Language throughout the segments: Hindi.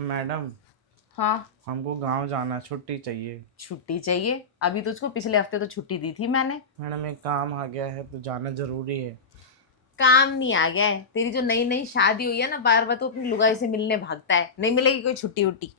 मैडम, हाँ, हमको गांव जाना, छुट्टी चाहिए। छुट्टी चाहिए? अभी तुझको पिछले हफ्ते तो छुट्टी दी थी मैंने। मैडम, एक काम आ गया है तो जाना जरूरी है। काम नहीं आ गया है, तेरी जो नई नई शादी हुई है ना, बार बार तो अपनी लुगाई से मिलने भागता है। नहीं मिलेगी कोई छुट्टी उट्टी।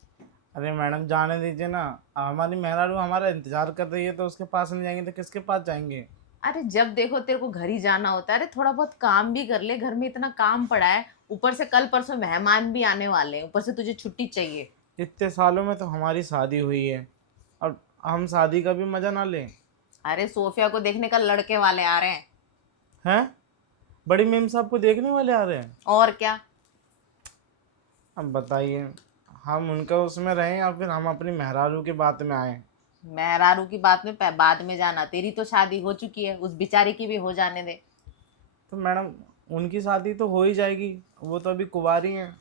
अरे मैडम, जाने दीजिए ना। हमारी मेहरारू हमारा इंतजार कर रही है, तो उसके पास नहीं जाएंगे तो किसके पास जाएंगे? अरे जब देखो तेरे को घर ही जाना होता है। अरे थोड़ा बहुत काम भी कर ले, घर में इतना काम पड़ा है। ऊपर से कल परसों मेहमान भी आने वाले हैं, ऊपर से तुझे छुट्टी चाहिए। इतने सालों में तो हमारी शादी हुई है, और हम शादी का भी मजा ना लें? अरे सोफिया को देखने का लड़के वाले आ रहे हैं। हैं? बड़ी मेम साहब को देखने वाले आ रहे हैं? और क्या। अब बताइए, हम उनका उसमें रहें या फिर हम अपनी मेहरारू के बात में आए? मेहरारू की बात में बाद में जाना, तेरी तो शादी हो चुकी है, उस बेचारी की भी हो जाने दे। तो मैडम, उनकी शादी तो हो ही जाएगी, वो तो अभी कुंवारी हैं।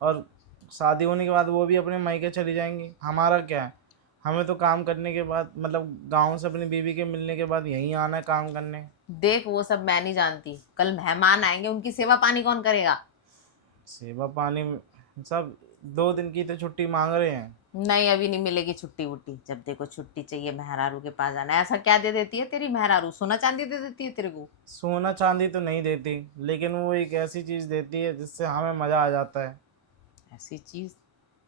और शादी होने के बाद वो भी अपने मायके चली जाएंगी। हमारा क्या है? हमें तो काम करने के बाद, मतलब गांव से अपनी बीवी के मिलने के बाद यहीं आना है काम करने। देख वो सब मैं नहीं जानती, कल मेहमान आएंगे, उनकी सेवा पानी कौन करेगा? सेवा पानी सब 2 दिन की तो छुट्टी मांग रहे हैं। नहीं, अभी नहीं मिलेगी छुट्टी वुट्टी। जब देखो छुट्टी चाहिए, मेहरारू के पास जाना है। ऐसा क्या दे देती है तेरी मेहरारू? सोना चांदी दे देती है तेरे को? सोना चांदी तो नहीं देती, लेकिन वो एक ऐसी चीज़ देती है जिससे हमें मज़ा आ जाता है। ऐसी चीज?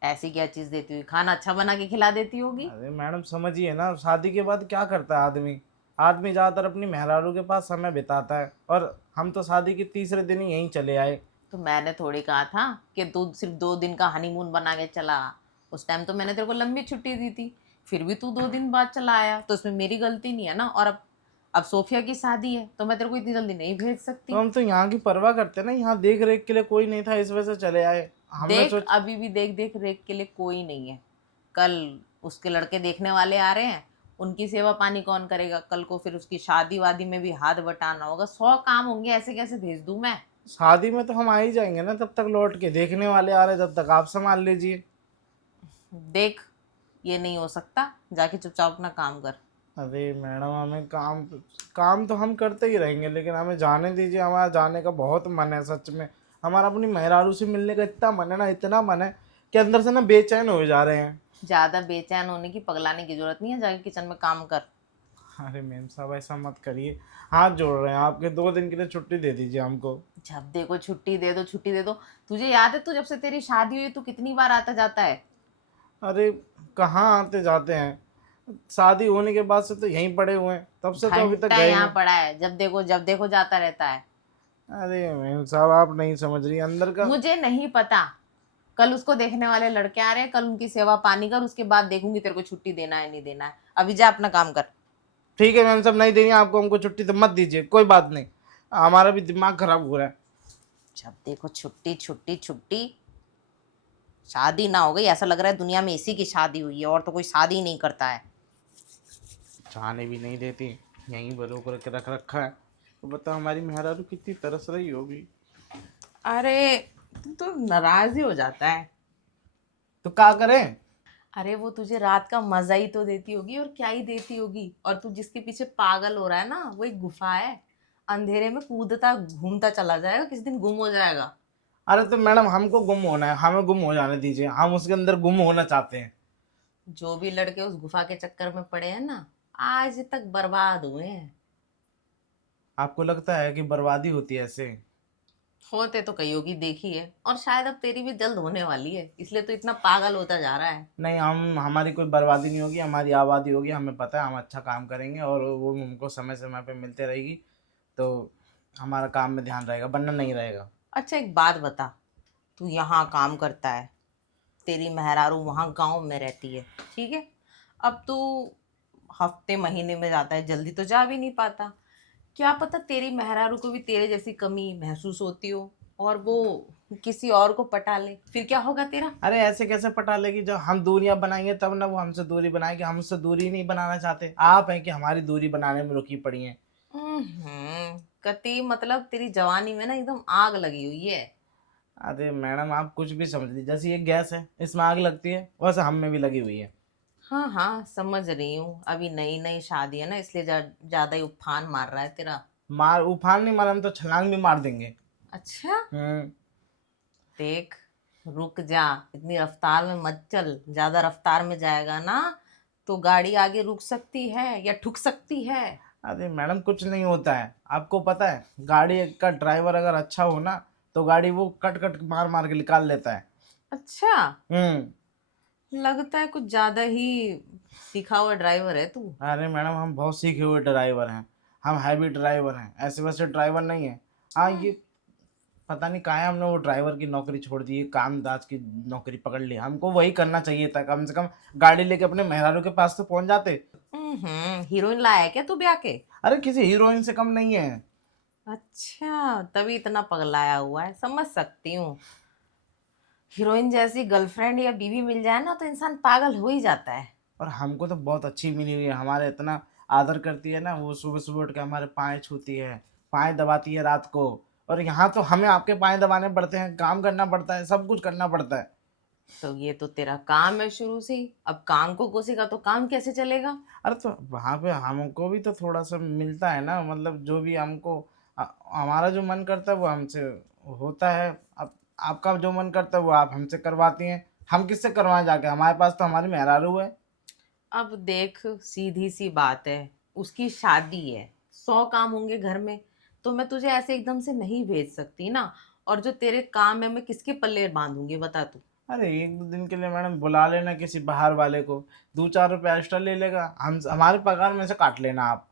ऐसी क्या चीज देती हुई? खाना अच्छा बना के खिला देती होगी। अरे मैडम, समझिए ना, शादी के बाद क्या करता है आदमी? आदमी ज़्यादातर अपनी मेहरारू के पास समय बिताता है, और हम तो शादी के तीसरे दिन ही यहीं चले आए। तो मैंने थोड़ी कहा था कि तू सिर्फ 2 दिन का हनीमून बना के चला आ। उस टाइम तो मैंने तेरे को लंबी छुट्टी दी थी। फिर भी तू 2 दिन बाद चला आया, तो इसमें मेरी गलती नहीं है ना। और अब सोफिया की शादी है, तो मैं तेरे को इतनी जल्दी नहीं भेज तो सकती। हम तो यहाँ की परवाह करते हैं ना, यहाँ देख रेख के लिए कोई नहीं था, इस वजह से चले आए। हमने देख, सोच अभी भी देख देख रेख के लिए कोई नहीं है। कल उसके लड़के देखने वाले आ रहे हैं, उनकी सेवा पानी कौन करेगा? कल को फिर उसकी शादी वादी में भी हाथ बटाना होगा, 100 काम होंगे। ऐसे कैसे भेज दूं मैं? शादी में तो हम आ ही जाएंगे ना, तब तक लौट के देखने वाले आ रहे, तब तक आप संभाल लीजिए। देख, ये नहीं हो सकता। जाके चुपचाप अपना काम कर। अरे मैडम, हमें काम काम तो हम करते ही रहेंगे, लेकिन हमें जाने दीजिए। हमारा जाने का बहुत मन है सच में। हमारा अपनी मेहरारू से मिलने का इतना मन है ना, इतना मन है कि अंदर से ना बेचैन हो जा रहे हैं। ज्यादा बेचैन होने की, पगलाने की जरूरत नहीं है। जाके किचन में काम कर। अरे मैम साहब, ऐसा मत करिए। हाथ जोड़ रहे हैं आपके, 2 दिन के लिए छुट्टी दे दीजिए हमको। जब देखो छुट्टी दे दो, छुट्टी दे दो। तुझे याद है तू जब से तेरी शादी हुई तू कितनी बार आता जाता है? अरे, कहाँ आते जाते हैं? शादी होने के बाद से तो यहीं पड़े हुए हैं, तब से तो अभी तक घंटा गए यहाँ नहीं। पड़ा है, जब देखो जाता रहता है। अरे मैम साहब, आप नहीं समझ रही अंदर का। मुझे नहीं पता। कल उसको देखने वाले लड़के आ रहे हैं, कल उनकी सेवा पानी कर, उसके बाद देखूंगी तेरे को छुट्टी देना है नहीं देना है। अभी जा अपना काम कर। ठीक है मैम साहब, नहीं देनी आपको हमको छुट्टी तो मत दीजिए, कोई बात नहीं। हमारा भी दिमाग खराब हो रहा है। जब देखो छुट्टी छुट्टी छुट्टी। शादी ना हो गई, ऐसा लग रहा है दुनिया में इसी की शादी हुई है, और तो कोई शादी ही नहीं करता है। जाने भी नहीं देती, यहीं बरो करके रख रखा है। तो बता, हमारी मेहरारू कितनी तरस रही होगी। अरे तू तो नाराज ही हो जाता है। तो क्या करें? अरे वो तुझे रात का मजा ही तो देती होगी, और क्या ही देती होगी। और तू जिसके पीछे पागल हो रहा है ना, वो एक गुफा है। अंधेरे में कूदता घूमता चला जाएगा, किसी दिन गुम हो जाएगा। अरे तो मैडम, हमको गुम होना है, हमें गुम हो जाने दीजिए, हम उसके अंदर गुम होना चाहते हैं। जो भी लड़के उस गुफा के चक्कर में पड़े हैं ना, आज तक बर्बाद हुए हैं। आपको लगता है कि बर्बादी होती है ऐसे? होते तो कईयों की देखी है, और शायद अब तेरी भी जल्द होने वाली है, इसलिए तो इतना पागल होता जा रहा है। नहीं, हमारी कोई बर्बादी नहीं होगी, हमारी आबादी होगी। हमें पता है हम अच्छा काम करेंगे, और वो हमको समय समय पे मिलते रहेगी, तो हमारा काम में ध्यान रहेगा, वरना नहीं रहेगा। अच्छा एक बात बता, तू यहाँ काम करता है, तेरी मेहरारू वहाँ गांव में रहती है, ठीक है। अब तू हफ्ते महीने में जाता है, जल्दी तो जा भी नहीं पाता। क्या पता तेरी मेहरारू को भी तेरे जैसी कमी महसूस होती हो, और वो किसी और को पटा ले, फिर क्या होगा तेरा? अरे ऐसे कैसे पटा लेगी? जब हम दूरियां बनाएंगे तब ना वो हमसे दूरी बनाएगी। हम उससे दूरी नहीं बनाना चाहते, आप हैं कि हमारी दूरी बनाने में रुकी पड़ी हैं। कति मतलब तेरी जवानी में ना एकदम आग लगी हुई है। अरे मैडम, आप कुछ भी समझ लीजिए, जैसे ये गैस है, इसमें आग लगती है, वैसे हम में भी लगी हुई है। हाँ हाँ, समझ रही हूँ। अभी नई नई शादी है ना, इसलिए ज्यादा ही उफान मार रहा है तेरा। मार उफान नहीं मारा, हम तो छलांग भी मार देंगे। अच्छा। हम्म। देख, रुक जा, इतनी रफ्तार में मत चल। ज्यादा रफ्तार में जाएगा ना तो गाड़ी आगे रुक सकती है या ठुक सकती है। अरे मैडम कुछ नहीं होता है, आपको पता है गाड़ी का ड्राइवर अगर अच्छा हो ना तो गाड़ी वो कट कट मार मार के निकाल लेता है। अच्छा, हम्म। लगता है कुछ ज्यादा ही सीखा हुआ ड्राइवर है तू। अरे मैडम हम बहुत सीखे हुए ड्राइवर हैं, हम हैवी ड्राइवर हैं, ऐसे वैसे ड्राइवर नहीं है। हाँ ये पता नहीं कहाँ है, हमने वो ड्राइवर की नौकरी छोड़ दी, कामदाज की नौकरी पकड़ ली। हमको वही करना चाहिए था, कम से कम गाड़ी लेके अपने मेहरारू के पास तो पहुंच जाते। हीरोइन लाया है क्या तू ब्याह के? अरे किसी हीरोइन से कम नहीं है। अच्छा, तभी इतना पगलाया हुआ है, समझ सकती हूँ। हीरोइन जैसी गर्लफ्रेंड या बीवी मिल जाए ना तो इंसान पागल हो ही जाता है। और हमको तो बहुत अच्छी मिली हुई है, हमारे इतना आदर करती है ना, वो सुबह सुबह उठ के हमारे पाँव छूती है, पाँव दबाती है रात को। और यहाँ तो हमें आपके पाँव दबाने पड़ते हैं, काम करना पड़ता है, सब कुछ करना पड़ता है। तो ये तो तेरा काम है शुरू से ही, अब काम को कोसेगा तो काम कैसे चलेगा? अरे तो वहाँ पे हमको भी तो थोड़ा सा मिलता है ना, मतलब जो भी हमको हमारा जो मन करता है वो हमसे होता है। अब आपका जो मन करता है वो आप हमसे करवाती हैं, हम किससे करवाएं जाके, हमारे पास तो हमारी मेहरारू है। अब देख, सीधी सी बात है, उसकी शादी है, 100 काम होंगे घर में, तो मैं तुझे ऐसे एकदम से नहीं भेज सकती ना। और जो तेरे काम है मैं किसके पल्ले बांधूंगी बता तू। अरे एक दो दिन के लिए मैडम बुला लेना किसी बाहर वाले को, 2-4 रुपये एक्स्ट्रा ले लेगा, हम हमारे पगार में से काट लेना आप।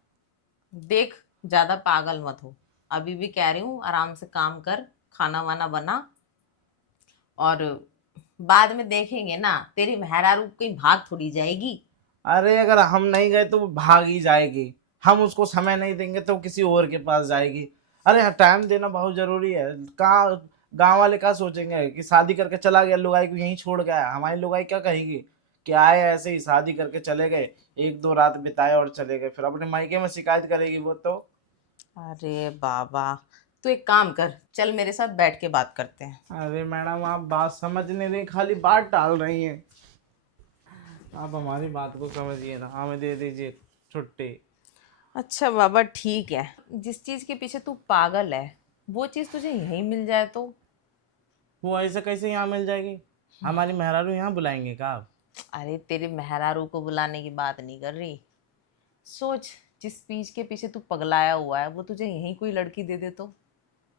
देख, ज्यादा पागल मत हो, अभी भी कह रही हूँ आराम से काम कर, खाना वाना बना, और बाद में देखेंगे ना, तेरी मेहरारू कहीं भाग थोड़ी जाएगी। अरे अगर हम नहीं गए तो वो भाग ही जाएगी, हम उसको समय नहीं देंगे तो किसी और के पास जाएगी। अरे टाइम देना बहुत जरूरी है। कहाँ गांव वाले क्या सोचेंगे कि शादी करके चला गया, लुगाई को यहीं छोड़ गया, हमारी लुगाई क्या कहेगी कि आए ऐसे ही शादी करके चले गए, 1-2 रात बिताए और चले गए, फिर अपने मायके में शिकायत करेगी वो तो। अरे बाबा, तू एक काम कर, चल मेरे साथ बैठ के बात करते हैं। अरे मैडम आप बात समझ नहीं रही, खाली बात टाल रही हैं। आप हमारी बात को समझिए ना, हमें दे दीजिए छुट्टी। अच्छा बाबा ठीक है, जिस चीज के पीछे तू पागल है वो चीज तुझे यहीं मिल जाए तो। वो ऐसे कैसे यहाँ मिल जाएगी, हमारी मेहरारू यहाँ बुलाएंगे का आप? अरे तेरे मेहरारू को बुलाने की बात नहीं कर रही, सोच, जिस चीज के पीछे तू पगलाया हुआ है वो तुझे यहीं कोई लड़की दे दे तो।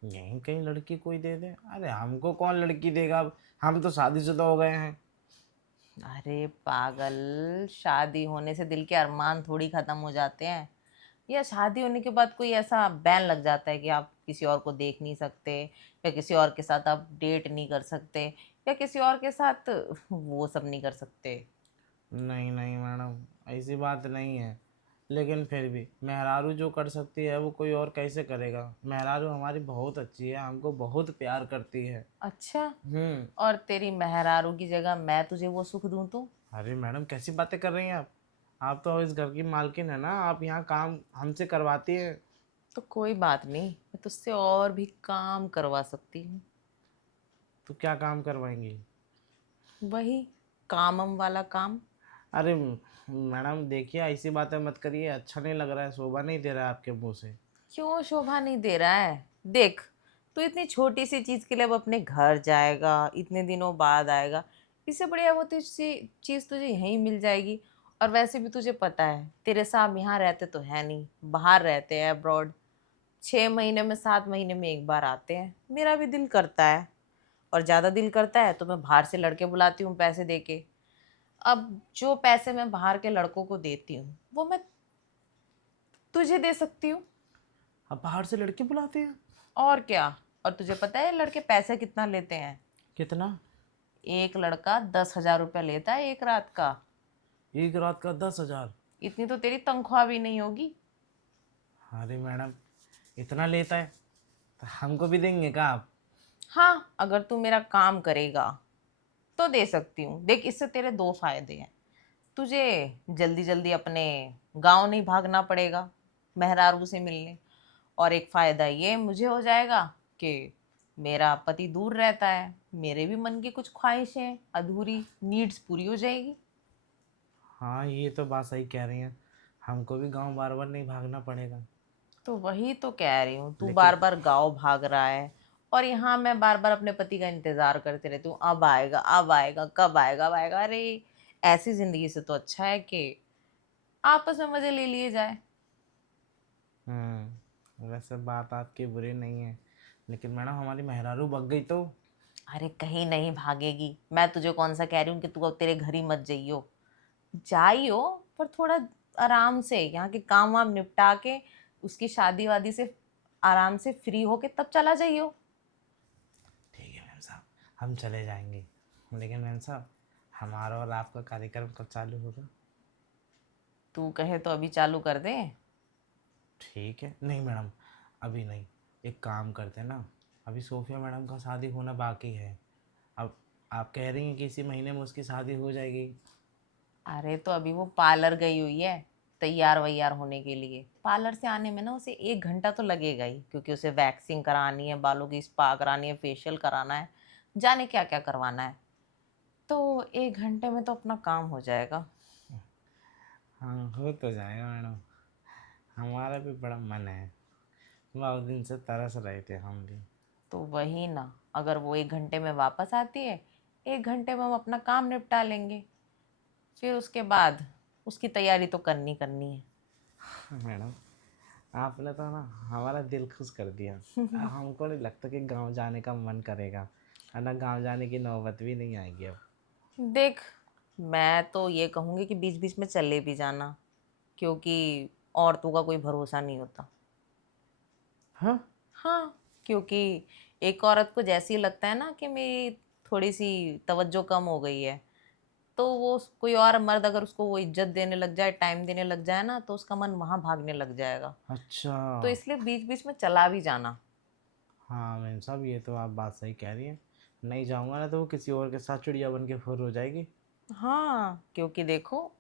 यहीं कहीं लड़की कोई दे दे? अरे हमको कौन लड़की देगा, अब हम तो शादीशुदा हो गए हैं। अरे पागल, शादी होने से दिल के अरमान थोड़ी खत्म हो जाते हैं, या शादी होने के बाद कोई ऐसा बैन लग जाता है कि आप किसी और को देख नहीं सकते, या किसी और के साथ आप डेट नहीं कर सकते, या किसी और के साथ वो सब नहीं कर सकते। नहीं नहीं मैडम, ऐसी बात नहीं है, लेकिन फिर भी मेहरारू जो कर सकती है वो कोई और कैसे करेगा? मेहरारू हमारी बहुत अच्छी है, हमको बहुत प्यार करती है। अच्छा, हम्म। और तेरी मेहरारू की जगह मैं तुझे वो सुख दूं तो? अरे मैडम कैसी बातें कर रही हैं आप तो इस घर की मालकिन है ना, आप यहाँ काम हमसे करवाती हैं। तो कोई बात नहीं, मैं तुझसे और भी काम करवा सकती हूँ। तो क्या काम करवाएंगी? वही कामम वाला काम। अरे मैडम देखिए ऐसी बातें मत करिए, अच्छा नहीं लग रहा है, शोभा नहीं दे रहा है आपके मुंह से। क्यों शोभा नहीं दे रहा है? देख, तू इतनी छोटी सी चीज के लिए अब अपने घर जाएगा, इतने दिनों बाद आएगा, इससे बढ़िया वो तुझसे चीज तुझे यहीं मिल जाएगी। और वैसे भी तुझे पता है तेरे साहब यहाँ रहते तो है नहीं, बाहर रहते हैं अब्रॉड, 6 महीने में 7 महीने में एक बार आते हैं। मेरा भी दिल करता है, और ज़्यादा दिल करता है तो मैं बाहर से लड़के बुलाती हूँ पैसे दे के। अब जो पैसे मैं बाहर के लड़कों को देती हूँ वो मैं तुझे दे सकती हूँ। आप बाहर से लड़की बुलाते हैं? और क्या, और तुझे पता है लड़के पैसे कितना लेते हैं? कितना? एक लड़का 10,000 रुपया लेता है एक रात का। एक रात का 10,000? इतनी तो तेरी तनख्वाह भी नहीं होगी। अरे मैडम इतना लेता है तो हमको भी देंगे क्या आप? हाँ, अगर तू मेरा काम करेगा तो दे सकती हूँ। देख, इससे तेरे दो फायदे हैं, तुझे जल्दी जल्दी अपने गांव नहीं भागना पड़ेगा मेहरारू से मिलने, और एक फ़ायदा ये मुझे हो जाएगा कि मेरा पति दूर रहता है, मेरे भी मन की कुछ ख्वाहिशें अधूरी नीड्स पूरी हो जाएगी। हाँ ये तो बात सही कह रही हैं, हमको भी गांव बार बार नहीं भागना पड़ेगा। तो वही तो कह रही हूँ, तू लेकिन बार बार गांव भाग रहा है, और यहाँ मैं बार बार अपने पति का इंतजार करती रहती हूँ, अब आएगा, अब आएगा, कब आएगा, अब आएगा। अरे ऐसी जिंदगी से तो अच्छा है कि आपस में मजे ले लिए जाए। वैसे बात आपकी बुरी नहीं है, लेकिन मैडम हमारी मेहरारू भग गई तो। अरे कहीं नहीं भागेगी। मैं तुझे कौन सा कह रही हूँ कि तू अब तेरे घर ही मत जाइयो, जाइयो पर थोड़ा आराम से यहाँ के काम वाम निपटा के उसकी शादी वादी से आराम से फ्री होके तब चला जाइयो। ठीक है मैम साहब, हम चले जाएंगे, लेकिन मैम साहब हमारा और आपका कार्यक्रम कब चालू होगा? तू कहे तो अभी चालू कर दे। ठीक है, नहीं मैडम अभी नहीं, एक काम करते हैं ना, अभी सोफिया मैडम का शादी होना बाकी है। अब आप कह रही हैं कि इसी महीने में उसकी शादी हो जाएगी। अरे तो अभी वो पार्लर गई हुई है तैयार वैयार होने के लिए। पार्लर से आने में ना उसे 1 घंटा तो लगेगा ही, क्योंकि उसे वैक्सिंग करानी है, बालों की स्पा करानी है, फेशियल कराना है, जाने क्या क्या करवाना है। तो 1 घंटे में तो अपना काम हो जाएगा। हाँ हो तो जाएगा मैडम, हमारा भी बड़ा मन है, बहुत दिन से तरस रहे थे हम भी। तो वही ना, अगर वो 1 घंटे में वापस आती है, 1 घंटे में हम अपना काम निपटा लेंगे, फिर उसके बाद उसकी तैयारी तो करनी करनी है। मैडम आपने तो ना हमारा दिल खुश कर दिया। अब हमको नहीं लगता कि गांव जाने का मन करेगा, है ना, गांव जाने की नौबत भी नहीं आएगी अब। देख, मैं तो ये कहूँगी कि बीच बीच में चले भी जाना, क्योंकि औरतों का कोई भरोसा नहीं होता। हाँ। हाँ, क्योंकि एक औरत को जैसे ही लगता है ना कि मेरी थोड़ी सी तवज्जो कम हो गई है, तो वो कोई और मर्द अगर उसको वो इज्जत देने लग जाए, टाइम देने लग जाए ना, तो उसका मन वहाँ भागने लग जाएगा। अच्छा। तो इसलिए बीच बीच में चला भी जाना। हाँ मैम साहब ये तो आप बात सही कह रही हैं, नहीं जाऊंगा ना तो वो किसी और के साथ चिड़िया बन के फुर हो जाएगी। हाँ, क्योंकि देखो,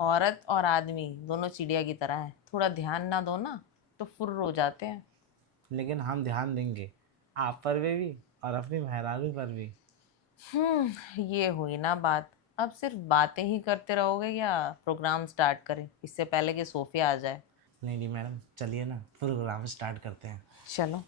औरत और आदमी दोनों चिड़िया की तरह है, थोड़ा ध्यान ना दो ना तो फुर्र हो जाते हैं। लेकिन हम ध्यान देंगे आप पर भी और अपनी मेहरारू पर भी। ये हुई ना बात। अब सिर्फ बातें ही करते रहोगे या प्रोग्राम स्टार्ट करें, इससे पहले कि सोफिया आ जाए? नहीं नहीं मैडम, चलिए ना प्रोग्राम स्टार्ट करते हैं। चलो।